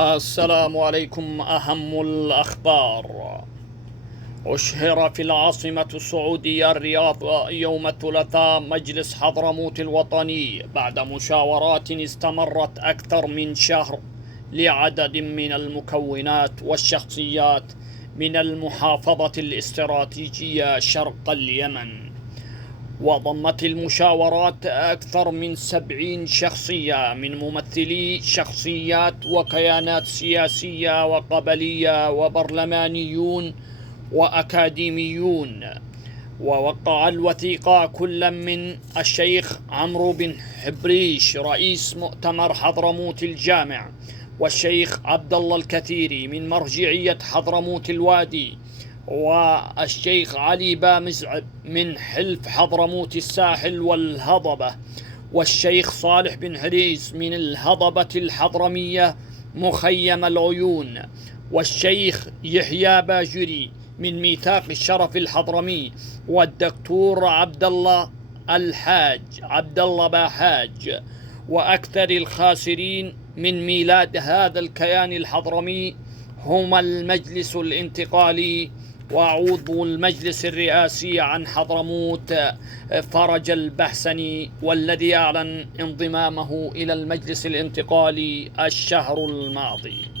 السلام عليكم. أهم الأخبار: أشهر في العاصمة السعودية الرياض يوم الثلاثاء مجلس حضرموت الوطني بعد مشاورات استمرت أكثر من شهر لعدد من المكونات والشخصيات من المحافظة الاستراتيجية شرق اليمن. وضمت المشاورات أكثر من 70 شخصية من ممثلي شخصيات وكيانات سياسية وقبلية وبرلمانيون وأكاديميون. ووقع الوثيقة كل من الشيخ عمرو بن حبريش رئيس مؤتمر حضرموت الجامع، والشيخ عبد الله الكثيري من مرجعية حضرموت الوادي، والشيخ علي بامزعب من حلف حضرموت الساحل والهضبة، والشيخ صالح بن حريز من الهضبة الحضرمية مخيم العيون، والشيخ يحيى باجري من ميثاق الشرف الحضرمي، والدكتور عبد الله الحاج عبد الله باحاج. وأكثر الخاسرين من ميلاد هذا الكيان الحضرمي هم المجلس الانتقالي وعضو المجلس الرئاسي عن حضرموت فرج البحسني، والذي أعلن انضمامه إلى المجلس الانتقالي الشهر الماضي.